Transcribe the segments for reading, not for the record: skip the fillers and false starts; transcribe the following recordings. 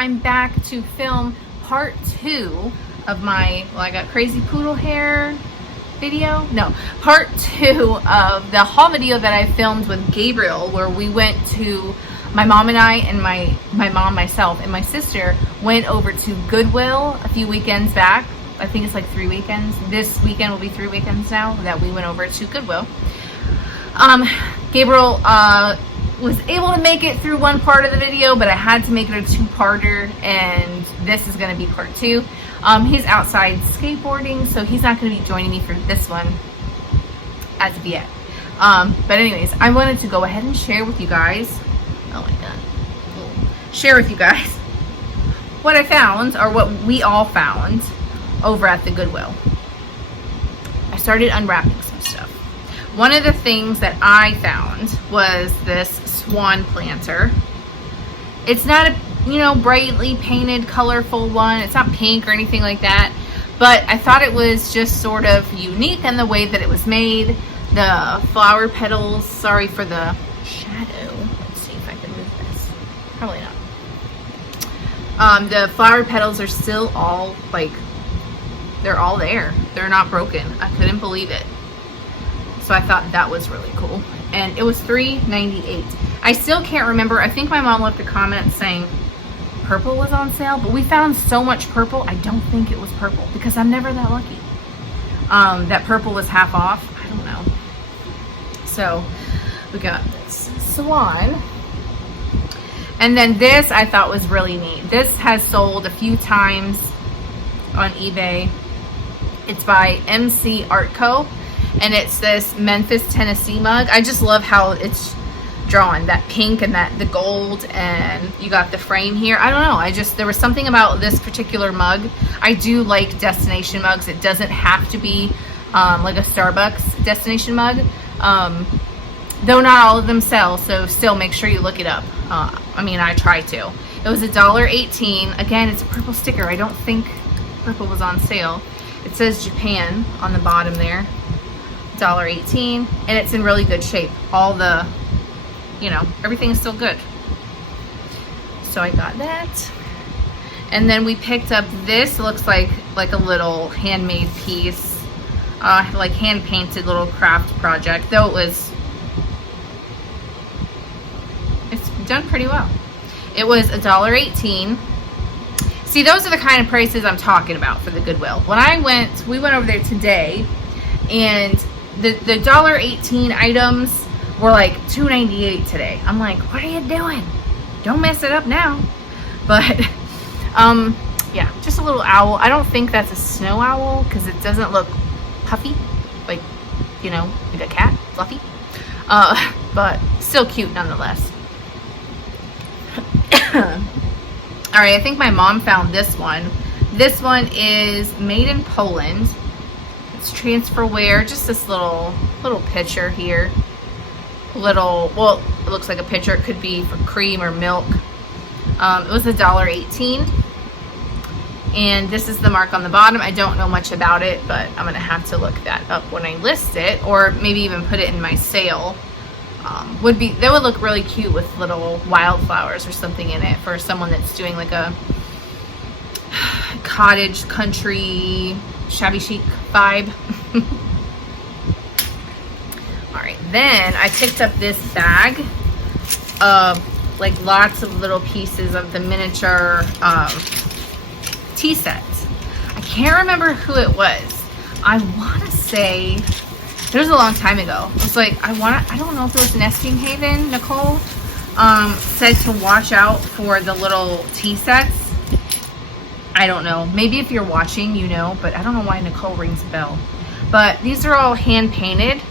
I'm back to film part 2 of my, well, I got crazy poodle hair video? No, part 2 of the haul video that I filmed with Gabriel, where we went to, my mom and I and my mom, myself, and my sister went over to Goodwill a few weekends back. I think it's like 3 weekends. This weekend will be 3 weekends now that we went over to Goodwill. Gabriel was able to make it through one part of the video, but I had to make it a 2-parter, and this is going to be part 2. He's outside skateboarding, so he's not going to be joining me for this one as of yet. But anyways, I wanted to go ahead and share with you guys, oh my god, share with you guys what I found, or what we all found over at the Goodwill. I started unwrapping some stuff. One of the things that I found was this Swan Planter. It's not a, you know, brightly painted, colorful one. It's not pink or anything like that, but I thought it was just sort of unique in the way that it was made. The flower petals, sorry for the shadow. Let's see if I can move this. Probably not. The flower petals are still all, like, they're all there. They're not broken. I couldn't believe it. So I thought that was really cool. And it was $3.98. I still can't remember. I think my mom left a comment saying purple was on sale, but we found so much purple, I don't think it was purple, because I'm never that lucky. That purple was half off. I don't know. So we got this Swan. And then this I thought was really neat. This has sold a few times on eBay. It's by MC Art Co. And it's this Memphis, Tennessee mug. I just love how it's drawn, that pink and the gold, and you got the frame here. I don't know, there was something about this particular mug. I do like destination mugs. It doesn't have to be like a Starbucks destination mug, though not all of them sell, so still make sure you look it up. I mean, I try to. It was $1.18. Again, it's a purple sticker. I don't think purple was on sale. It says Japan on the bottom there. $1.18, and it's in really good shape. All the, you know, everything is still good. So I got that. And then we picked up this. It looks like a little handmade piece, like hand painted little craft project, though it's done pretty well. It was $1.18. See, those are the kind of prices I'm talking about for the Goodwill. When we went over there today, and the $1.18 items were like $2.98 today. I'm like, what are you doing? Don't mess it up now. But yeah, just a little owl. I don't think that's a snow owl because it doesn't look puffy, like, you know, like a cat, fluffy. But still cute nonetheless. All right, I think my mom found this one. This one is made in Poland. It's transferware, just this little pitcher here. Well, it looks like a pitcher. It could be for cream or milk. It was $1.18. And this is the mark on the bottom. I don't know much about it, but I'm gonna have to look that up when I list it, or maybe even put it in my sale. That would look really cute with little wildflowers or something in it for someone that's doing like a cottage country shabby chic vibe. All right, then I picked up this bag of like lots of little pieces of the miniature tea sets. I can't remember who it was. I want to say it was a long time ago. It was like, I don't know if it was Nesting Haven. Nicole said to watch out for the little tea sets. I don't know. Maybe if you're watching, you know, but I don't know why Nicole rings a bell. But these are all hand painted.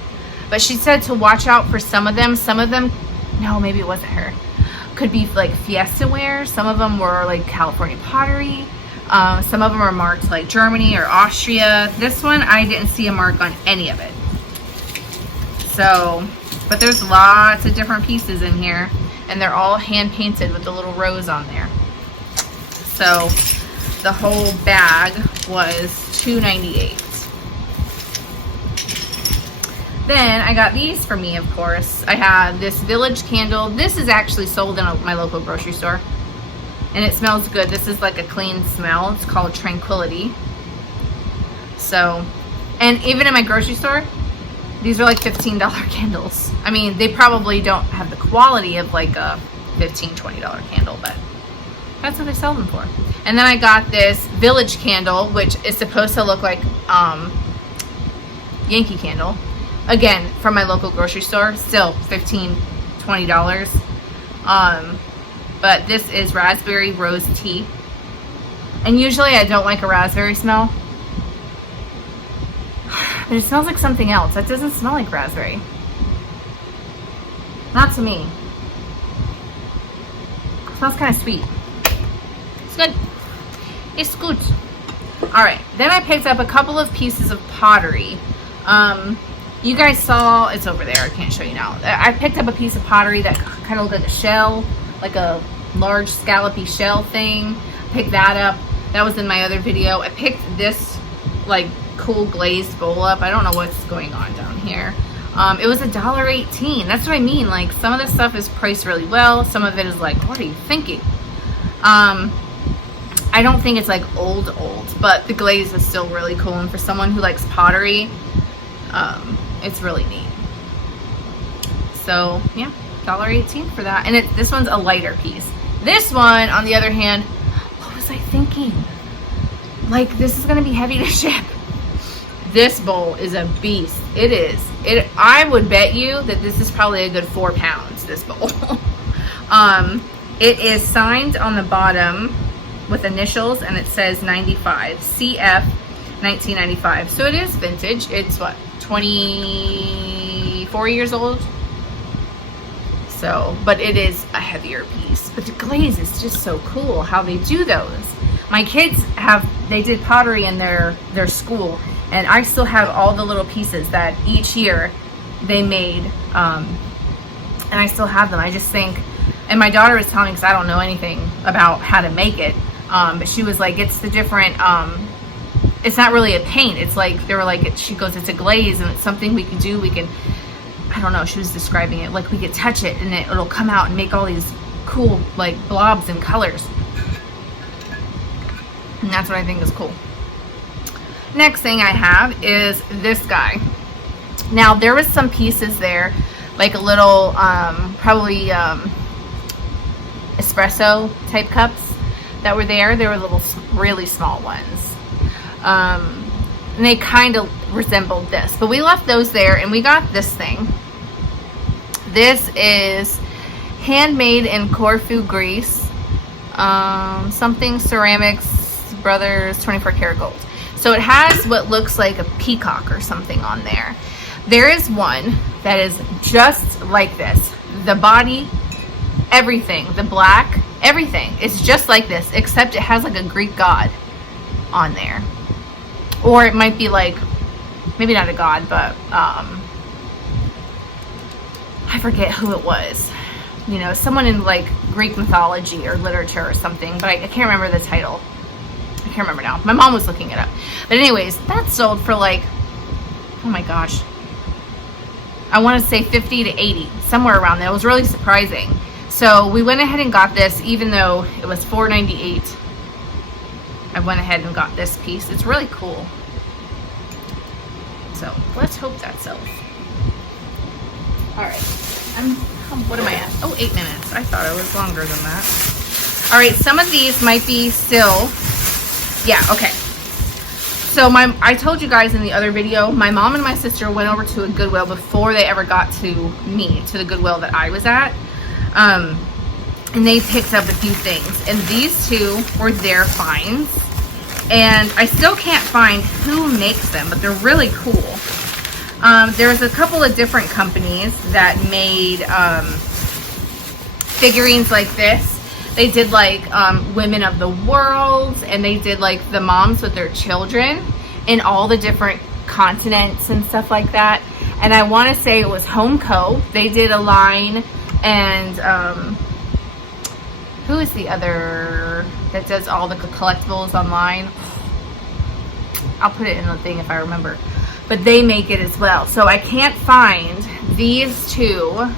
But she said to watch out for some of them. Some of them, no, maybe it wasn't her. Could be like Fiesta ware. Some of them were like California Pottery. Some of them are marked like Germany or Austria. This one, I didn't see a mark on any of it. So, but there's lots of different pieces in here. And they're all hand painted with the little rose on there. So the whole bag was $2.98. Then I got these for me, of course. I have this village candle. This is actually sold in my local grocery store. and it smells good. This is like a clean smell. It's called Tranquility. So, and even in my grocery store, these are like $15 candles. I mean, they probably don't have the quality of like a $15, $20 candle, but that's what they sell them for. And then I got this Village candle, which is supposed to look like Yankee Candle. Again, from my local grocery store, still $15, $20. But this is Raspberry Rose Tea. And usually I don't like a raspberry smell. But it smells like something else. That doesn't smell like raspberry. Not to me. It smells kind of sweet. It's good. It's good. Alright, then I picked up a couple of pieces of pottery. You guys saw, it's over there, I can't show you now. I picked up a piece of pottery that kind of looked like a shell, like a large scallopy shell thing. Picked that up. That was in my other video. I picked this like cool glazed bowl up. I don't know what's going on down here. It was $1.18. That's what I mean. Like, some of this stuff is priced really well. Some of it is like, what are you thinking? I don't think it's like old, but the glaze is still really cool. And for someone who likes pottery, it's really neat. So yeah, $1.18 for that. And this one's a lighter piece. This one, on the other hand, what was I thinking? Like, this is gonna be heavy to ship. This bowl is a beast. It is. I would bet you that this is probably a good 4 pounds, this bowl. It is signed on the bottom with initials, and it says 95, CF 1995. So it is vintage. It's what, 24 years old? So, but it is a heavier piece. But the glaze is just so cool how they do those. My kids they did pottery in their school, and I still have all the little pieces that each year they made, and I still have them. I just think, and my daughter was telling me, because I don't know anything about how to make it, but she was like, it's the different, it's not really a paint, it's like, they were like, she goes, it's a glaze, and it's something we can do, I don't know, she was describing it, like we could touch it, and it'll come out and make all these cool, like, blobs and colors. And that's what I think is cool. Next thing I have is this guy. Now, there was some pieces there, like a little, probably espresso type cups that were there. They were little, really small ones. And they kind of resembled this. But we left those there, and we got this thing. This is handmade in Corfu, Greece. Something Ceramics Brothers 24 karat gold. So it has what looks like a peacock or something on there. There is one that is just like this. The body, everything, the black, everything is just like this, except it has like a Greek god on there. Or it might be like, maybe not a god, but I forget who it was. You know, someone in like Greek mythology or literature or something, but I can't remember the title. I can't remember now. My mom was looking it up. But anyways, that sold for like, oh my gosh, I want to say 50 to 80, somewhere around there. It was really surprising. So we went ahead and got this, even though it was $4.98. I went ahead and got this piece. It's really cool. So let's hope that sells. All right. What am I at? Oh, 8 minutes. I thought it was longer than that. All right. Some of these might be still. Yeah, okay. So I told you guys in the other video, my mom and my sister went over to a Goodwill before they ever got to me, to the Goodwill that I was at. And they picked up a few things. And these two were their finds. And I still can't find who makes them, but they're really cool. There's a couple of different companies that made figurines like this. They did like women of the world, and they did like the moms with their children in all the different continents and stuff like that. And I want to say it was Home Co. They did a line, and who is the other that does all the collectibles online? I'll put it in the thing if I remember. But they make it as well. So I can't find these two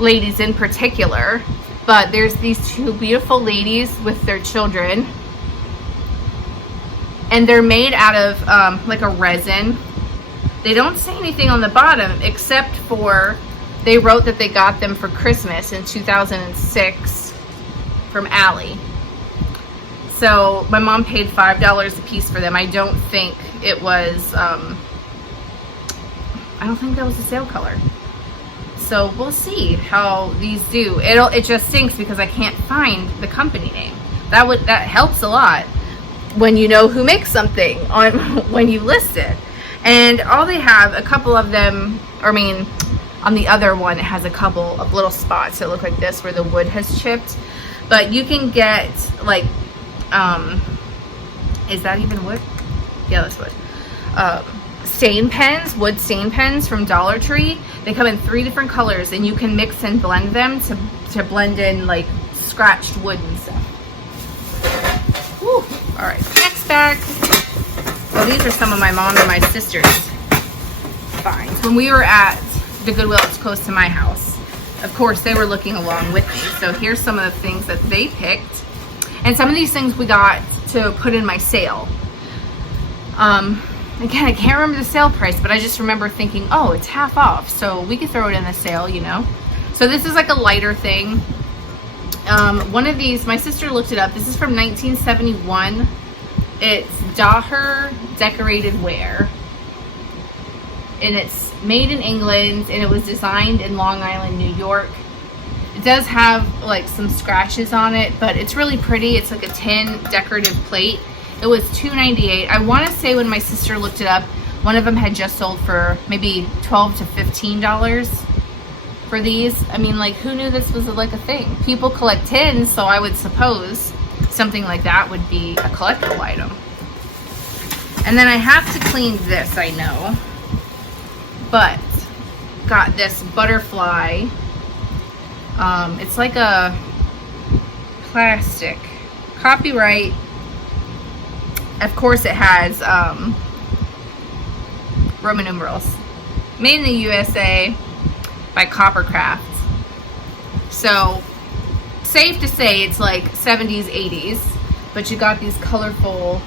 ladies in particular. But there's these two beautiful ladies with their children, and they're made out of like a resin. They don't say anything on the bottom except for they wrote that they got them for Christmas in 2006 from Allie. So my mom paid $5 a piece for them. I don't think it was, I don't think that was a sale color. So we'll see how these do. It just stinks because I can't find the company name. That helps a lot when you know who makes something on when you list it. And all they have, a couple of them, I mean, on the other one it has a couple of little spots that look like this where the wood has chipped. But you can get like, is that even wood? Yeah, that's wood. Stain pens, wood stain pens from Dollar Tree. They come in 3 different colors, and you can mix and blend them to blend in like scratched wood and stuff. Whew. All right, next bag. So these are some of my mom and my sister's finds. When we were at the Goodwill, it's close to my house, of course they were looking along with me. So here's some of the things that they picked. And some of these things we got to put in my sale. Again, I can't remember the sale price, but I just remember thinking, oh, it's half off, so we could throw it in the sale, you know. So this is like a lighter thing. One of these, my sister looked it up. This is from 1971. It's Daher Decorated Ware. And it's made in England, and it was designed in Long Island, New York. It does have like some scratches on it, but it's really pretty. It's like a tin decorative plate. It was $2.98. I want to say when my sister looked it up, one of them had just sold for maybe $12 to $15 for these. I mean, like, who knew this was like a thing? People collect tins, so I would suppose something like that would be a collectible item. And then I have to clean this, I know. But got this butterfly. It's like a plastic. Copyright. Of course it has Roman numerals. Made in the USA by Coppercraft. So safe to say it's like 70s, 80s, but you got these colorful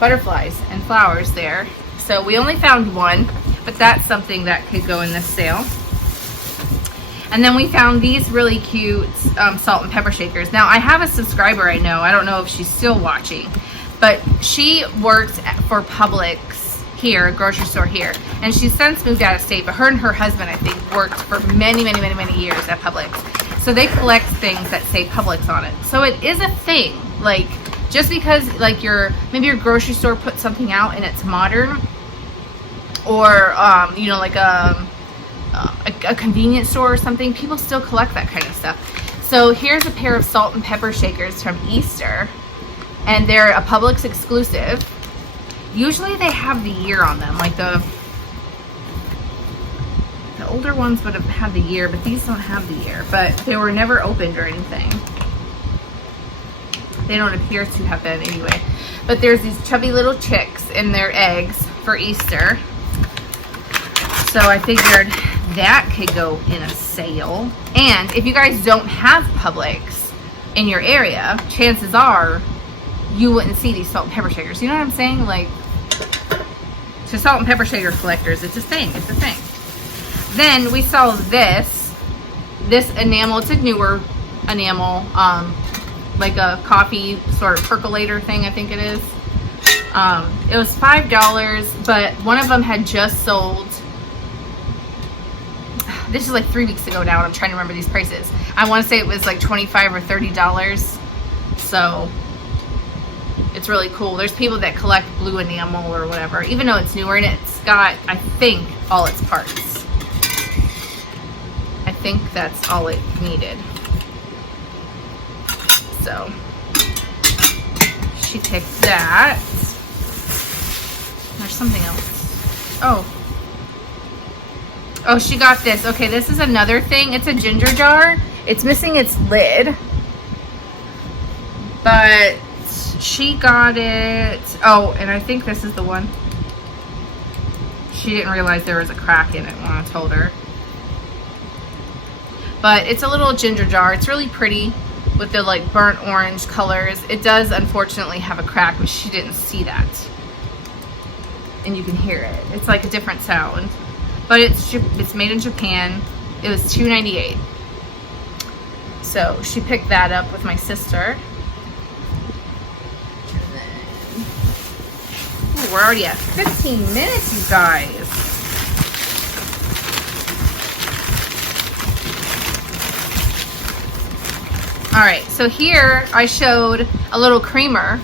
butterflies and flowers there. So we only found one, but that's something that could go in this sale. And then we found these really cute salt and pepper shakers. Now, I have a subscriber I know. I don't know if she's still watching, but she works for Publix here, a grocery store here. And she's since moved out of state, but her and her husband, I think, worked for many, many, many, many years at Publix. So they collect things that say Publix on it. So it is a thing. Like, just because like maybe your grocery store put something out and it's modern, or you know, like a convenience store or something, people still collect that kind of stuff. So here's a pair of salt and pepper shakers from Easter, and they're a Publix exclusive. Usually they have the year on them, like the older ones would have had the year, but these don't have the year. But they were never opened or anything. They don't appear to have been anyway. But there's these chubby little chicks and their eggs for Easter. So I figured that could go in a sale. And if you guys don't have Publix in your area, chances are you wouldn't see these salt and pepper shakers. You know what I'm saying? Like, to salt and pepper shaker collectors, it's a thing. It's a thing. Then we saw this enamel. It's a newer enamel, like a coffee sort of percolator thing, I think it is. It was $5, but one of them had just sold. This is like 3 weeks ago now, and I'm trying to remember these prices. I want to say it was like $25 or $30. So it's really cool. There's people that collect blue enamel or whatever, even though it's newer, and it's got, I think, all its parts. I think that's all it needed. So she picked that. There's something else. Oh, she got this. Okay, this is another thing. It's a ginger jar. It's missing its lid, but she got it. Oh, and I think this is the one. She didn't realize there was a crack in it when I told her. but it's a little ginger jar. It's really pretty with the like burnt orange colors. It does unfortunately have a crack, but she didn't see that. And you can hear it. It's like a different sound. But it's made in Japan. It was $2.98. So she picked that up with my sister. And then, ooh, we're already at 15 minutes, you guys. Alright, so here I showed a little creamer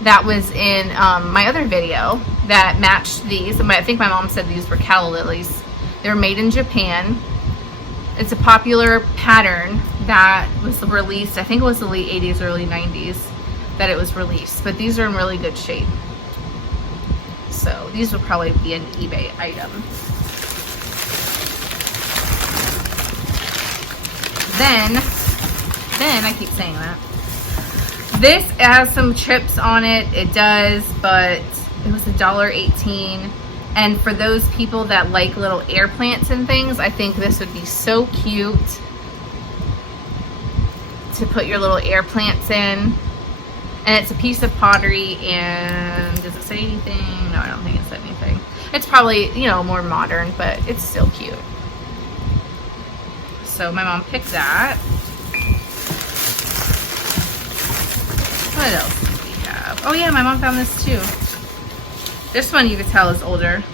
that was in my other video that matched these. I think my mom said these were Calla Lilies. They're made in Japan. It's a popular pattern that was released, I think it was the late 80s, early 90s that it was released. But these are in really good shape. So these will probably be an eBay item. Then I keep saying that. This has some chips on it. It does, but it was $1.18. And for those people that like little air plants and things, I think this would be so cute to put your little air plants in. And it's a piece of pottery, and does it say anything? No, I don't think it said anything. It's probably, you know, more modern, but it's still cute. So my mom picked that. What else did we have? Oh yeah, my mom found this too. This one you could tell is older.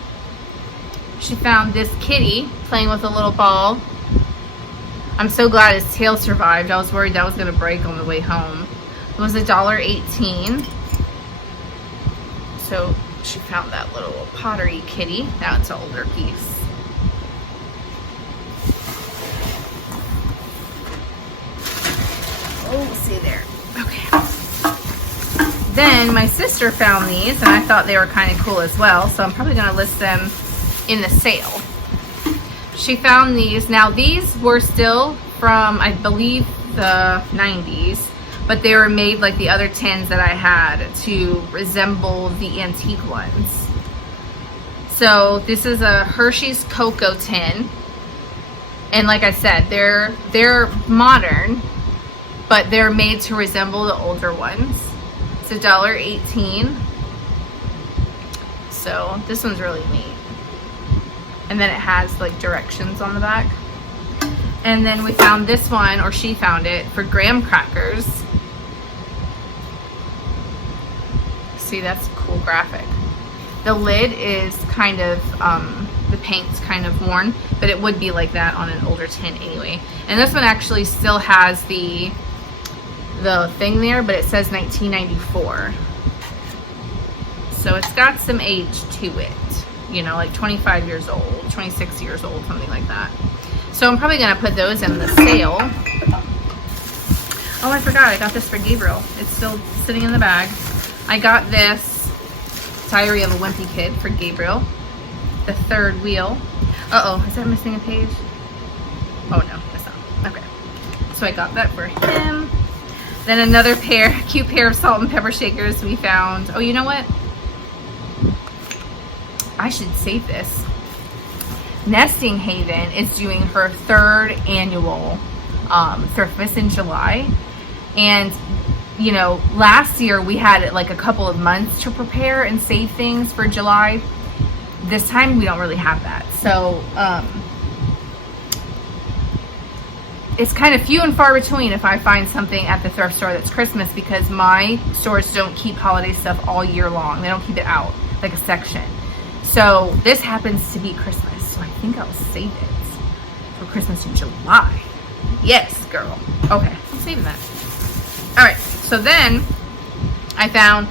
She found this kitty playing with a little ball. I'm so glad his tail survived. I was worried that was going to break on the way home. It was $1.18. So she found that little pottery kitty. Now it's an older piece. Oh, see there. Okay. Then my sister found these, and I thought they were kind of cool as well, so I'm probably going to list them in the sale. She found these. Now these were still from, I believe, the 90s, but they were made like the other tins that I had to resemble the antique ones. So this is a Hershey's cocoa tin, and like I said, they're modern, but they're made to resemble the older ones. It's $1.18. So this one's really neat. And then it has like directions on the back. And then we found this one, or she found it, for graham crackers. See, that's a cool graphic. The lid is kind of, the paint's kind of worn, but it would be like that on an older tin anyway. And this one actually still has the thing there, but it says 1994. So it's got some age to it, you know, like 25 years old, 26 years old, something like that. So I'm probably gonna put those in the sale. Oh, I forgot, I got this for Gabriel. It's still sitting in the bag. I got this Diary of a Wimpy Kid for Gabriel, the third wheel. Uh-oh, is that missing a page? Oh no, it's not. Okay. So I got that for him. Then another cute pair of salt and pepper shakers we found. Oh, you know what? I should save this. Nesting Haven is doing her 3rd annual Thriftmas in July. And, you know, last year we had like a couple of months to prepare and save things for July. This time we don't really have that. So, it's kind of few and far between if I find something at the thrift store that's Christmas, because my stores don't keep holiday stuff all year long. They don't keep it out like a section. So this happens to be Christmas, so I think I'll save it for Christmas in July. Yes, girl. Okay, I'm saving that. All right, so then I found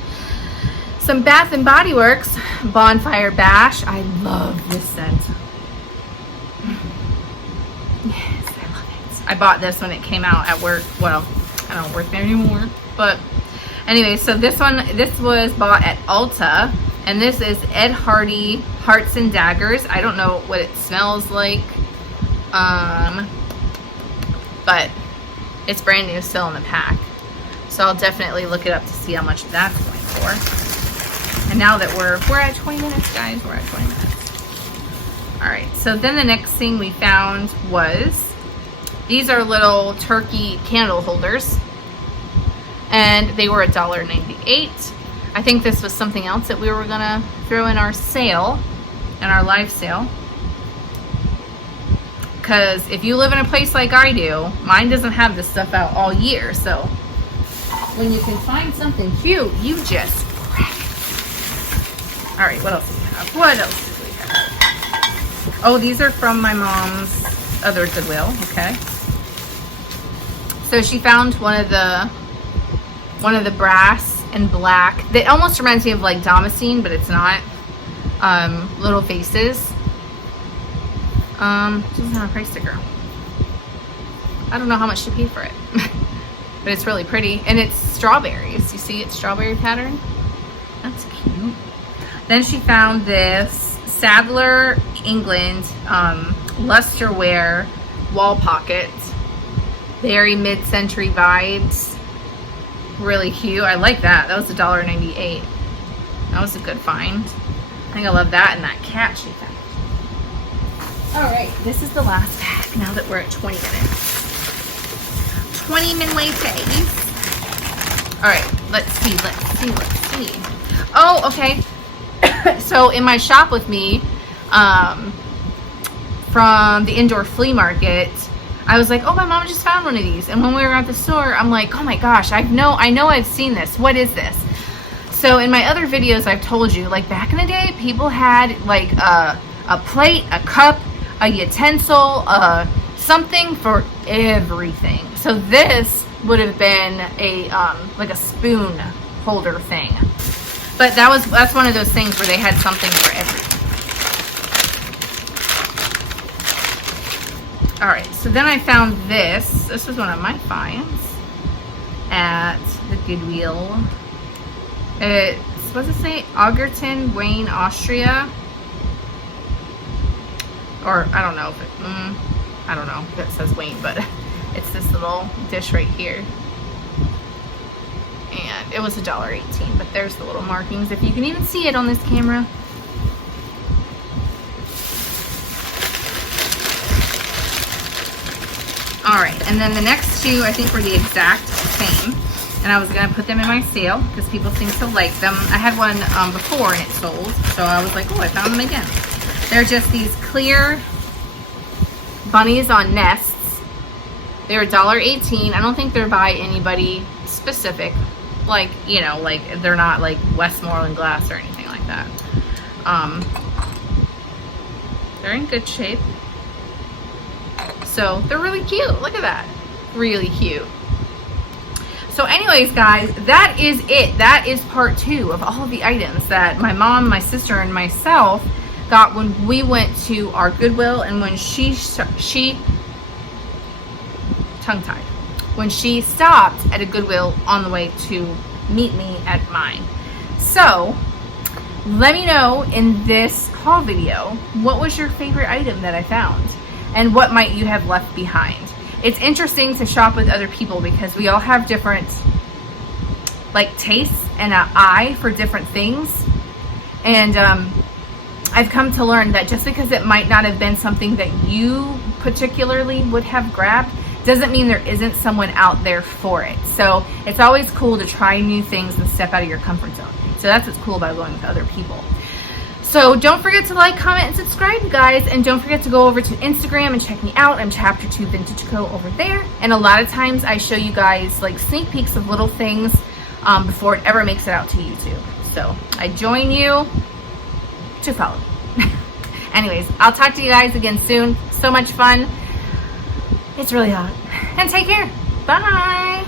some Bath and Body Works Bonfire Bash. I love this scent. Yes, I love it. I bought this when it came out at work. Well, I don't work there anymore, but anyway, so this was bought at Ulta. And this is Ed Hardy Hearts and Daggers. I don't know what it smells like. But it's brand new, still in the pack. So I'll definitely look it up to see how much that's going for. And now that we're at 20 minutes, guys. We're at 20 minutes. Alright, so then the next thing we found was These are little turkey candle holders, and they were $1.98. I think this was something else that we were gonna throw in our sale, in our live sale. Because if you live in a place like I do, mine doesn't have this stuff out all year. So when you can find something cute, you just grab it. All right, what else do we have? What else do we have? Oh, these are from my mom's other Goodwill. Okay. So she found one of the brass and black. That almost reminds me of like Damascene, but it's not. Little vases. Doesn't have a price sticker. I don't know how much to pay for it, but it's really pretty, and it's strawberries. You see, it's strawberry pattern. That's cute. Then she found this Sadler, England, lusterware wall pocket. Very mid-century vibes. Really cute. I like that. That was $1.98. That was a good find. I think I love that and that cat she found. All right, this is the last bag now that we're at 20 minutes. 20 minutes. All right, let's see. Oh, okay. So in my shop with me, from the indoor flea market, I was like, oh, my mom just found one of these. And when we were at the store, I'm like, oh my gosh, I know I've seen this. What is this? So in my other videos, I've told you, like back in the day, people had like a plate, a cup, a utensil, something for everything. So this would have been a like a spoon holder thing. But that's one of those things where they had something for everything. All right, so then I found this. This was one of my finds at the Goodwill. It's, what does it say? Augerton, Wayne, Austria. Or I don't know if it, I don't know if it says Wayne, but it's this little dish right here. And it was $1.18, but there's the little markings, if you can even see it on this camera. All right, and then the next two I think were the exact same, and I was gonna put them in my sale because people seem to like them. I had one before and it sold, so I was like, oh, I found them again. They're just these clear bunnies on nests. They're $1.18. I don't think they're by anybody specific. Like, you know, like they're not like Westmoreland glass or anything like that. They're in good shape. So they're really cute. Look at that. Really cute. So anyways, guys, that is it. That is part 2 of all of the items that my mom, my sister, and myself got when we went to our Goodwill, and when she tongue-tied, when she stopped at a Goodwill on the way to meet me at mine. So let me know in this haul video, what was your favorite item that I found, and what might you have left behind? It's interesting to shop with other people because we all have different like tastes and an eye for different things, and I've come to learn that just because it might not have been something that you particularly would have grabbed doesn't mean there isn't someone out there for it. So it's always cool to try new things and step out of your comfort zone. So that's what's cool about going with other people. So don't forget to like, comment, and subscribe, you guys. And don't forget to go over to Instagram and check me out. I'm Chapter 2 Vintage Co. over there. And a lot of times I show you guys like sneak peeks of little things before it ever makes it out to YouTube. So I join you to follow me. Anyways, I'll talk to you guys again soon. So much fun. It's really hot. And take care. Bye.